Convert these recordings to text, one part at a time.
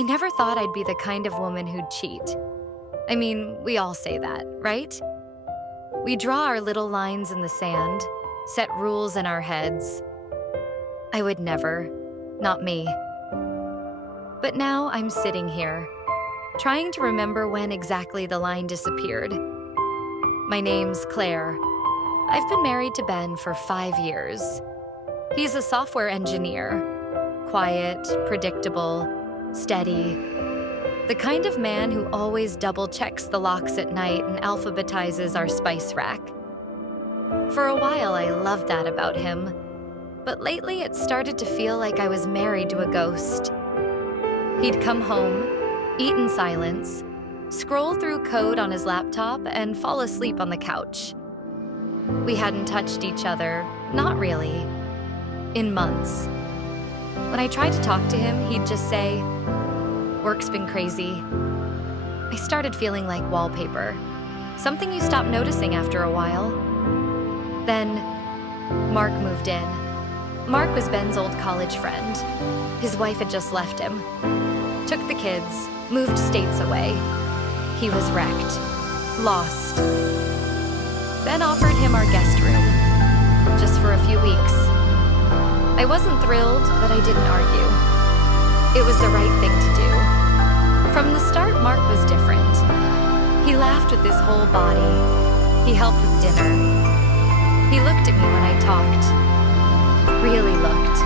I never thought I'd be the kind of woman who'd cheat. I mean, we all say that, right? We draw our little lines in the sand, set rules in our heads. I would never, not me. But now I'm sitting here, trying to remember when exactly the line disappeared. My name's Claire. I've been married to Ben for 5 years. He's a software engineer, quiet, predictable, steady. The kind of man who always double-checks the locks at night and alphabetizes our spice rack. For a while, I loved that about him. But lately, it started to feel like I was married to a ghost. He'd come home, eat in silence, scroll through code on his laptop, and fall asleep on the couch. We hadn't touched each other, not really, in months. When I tried to talk to him, he'd just say, "Work's been crazy." I started feeling like wallpaper, something you stop noticing after a while. Then, Mark moved in. Mark was Ben's old college friend. His wife had just left him. Took the kids, moved states away. He was wrecked, lost. Ben offered him our guest room, just for a few weeks. I wasn't thrilled, but I didn't argue. It was the right thing to do. From the start, Mark was different. He laughed with his whole body. He helped with dinner. He looked at me when I talked. Really looked.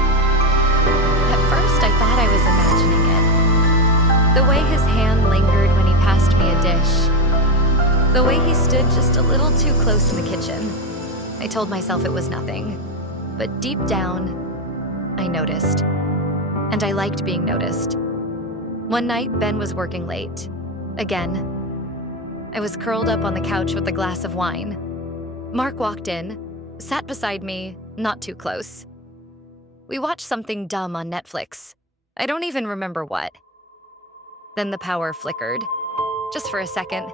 At first, I thought I was imagining it. The way his hand lingered when he passed me a dish. The way he stood just a little too close in the kitchen. I told myself it was nothing. But deep down, I noticed. And I liked being noticed. One night, Ben was working late. Again. I was curled up on the couch with a glass of wine. Mark walked in, sat beside me, not too close. We watched something dumb on Netflix. I don't even remember what. Then the power flickered. Just for a second.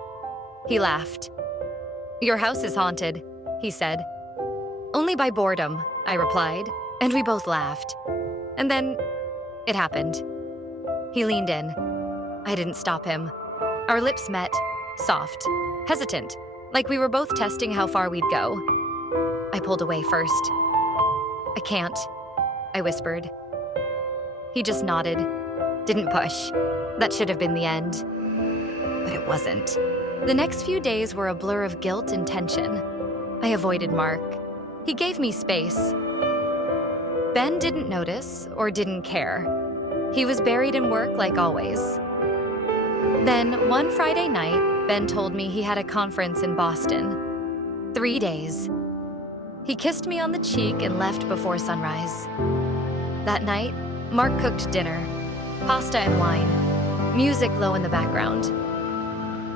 He laughed. "Your house is haunted," he said. "Only by boredom," I replied, and we both laughed. And then, it happened. He leaned in. I didn't stop him. Our lips met, soft, hesitant, like we were both testing how far we'd go. I pulled away first. "I can't," I whispered. He just nodded, didn't push. That should have been the end. But it wasn't. The next few days were a blur of guilt and tension. I avoided Mark. He gave me space. Ben didn't notice or didn't care. He was buried in work like always. Then, one Friday night, Ben told me he had a conference in Boston. 3 days. He kissed me on the cheek and left before sunrise. That night, Mark cooked dinner, pasta and wine, music low in the background.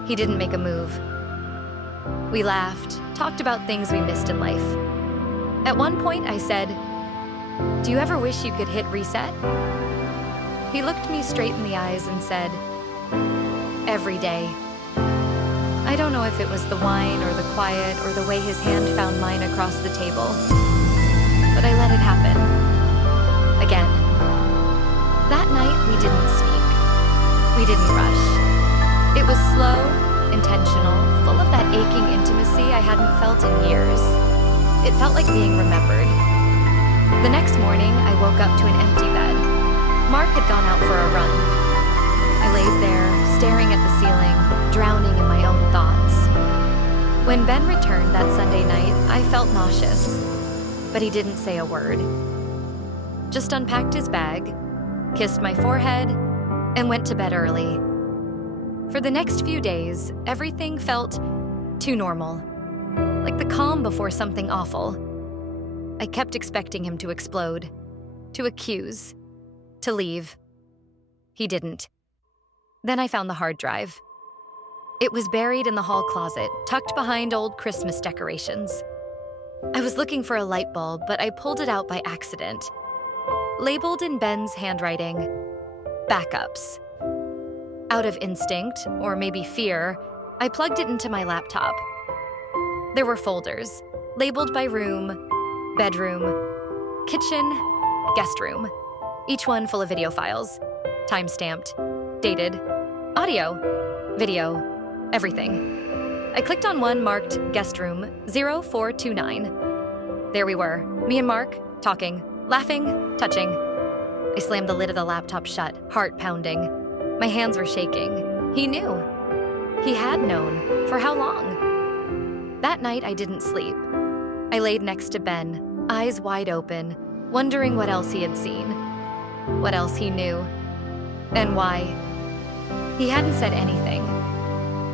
He didn't make a move. We laughed, talked about things we missed in life. At one point, I said, "Do you ever wish you could hit reset?" He looked me straight in the eyes and said, "Every day." I don't know if it was the wine or the quiet or the way his hand found mine across the table, but I let it happen. Again. That night, we didn't sneak. We didn't rush. It was slow, intentional, full of that aching intimacy I hadn't felt in years. It felt like being remembered. The next morning, I woke up to an empty bed. Mark had gone out for a run. I laid there, staring at the ceiling, drowning in my own thoughts. When Ben returned that Sunday night, I felt nauseous, but he didn't say a word. Just unpacked his bag, kissed my forehead, and went to bed early. For the next few days, everything felt too normal, like the calm before something awful. I kept expecting him to explode, to accuse, to leave. He didn't. Then I found the hard drive. It was buried in the hall closet, tucked behind old Christmas decorations. I was looking for a light bulb, but I pulled it out by accident. Labeled in Ben's handwriting, "Backups." Out of instinct, or maybe fear, I plugged it into my laptop. There were folders, labeled by room, bedroom, kitchen, guest room, each one full of video files, time-stamped, dated, audio, video, everything. I clicked on one marked guest room 0429. There we were, me and Mark, talking, laughing, touching. I slammed the lid of the laptop shut, heart pounding. My hands were shaking. He knew. He had known. For how long? That night, I didn't sleep. I laid next to Ben, eyes wide open, wondering what else he had seen, what else he knew, and why. He hadn't said anything.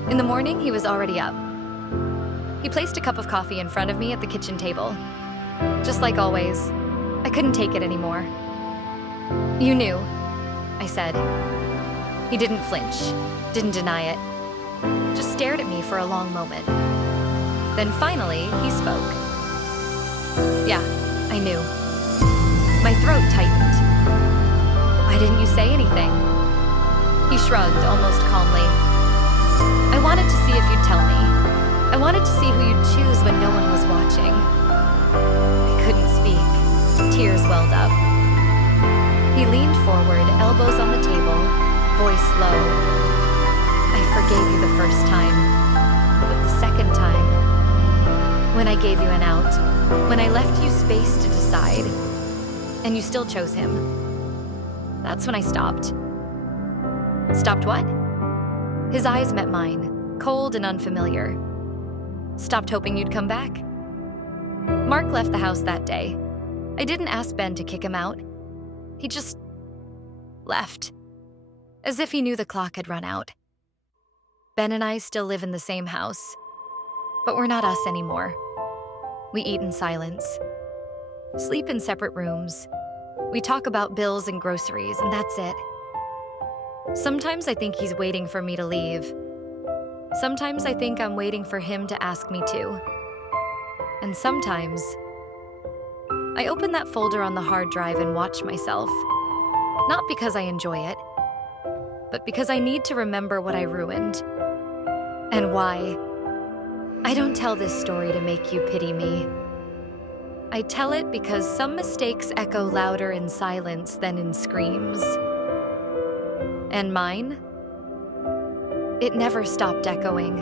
In the morning, he was already up. He placed a cup of coffee in front of me at the kitchen table. Just like always, I couldn't take it anymore. "You knew," I said. He didn't flinch, didn't deny it, just stared at me for a long moment. Then finally, he spoke. "Yeah, I knew." My throat tightened. "Why didn't you say anything?" He shrugged, almost calmly. "I wanted to see if you'd tell me. I wanted to see who you'd choose when no one was watching." I couldn't speak. Tears welled up. He leaned forward, elbows on the table, voice low. "I forgave you the first time, but the second time, when I gave you an out, when I left you space to decide, and you still chose him, that's when I stopped." "Stopped what?" His eyes met mine, cold and unfamiliar. "Stopped hoping you'd come back." Mark left the house that day. I didn't ask Ben to kick him out. He just left, as if he knew the clock had run out. Ben and I still live in the same house, but we're not us anymore. We eat in silence, sleep in separate rooms. We talk about bills and groceries, and that's it. Sometimes I think he's waiting for me to leave. Sometimes I think I'm waiting for him to ask me to. And sometimes I open that folder on the hard drive and watch myself, not because I enjoy it, but because I need to remember what I ruined and why. I don't tell this story to make you pity me. I tell it because some mistakes echo louder in silence than in screams. And mine? It never stopped echoing.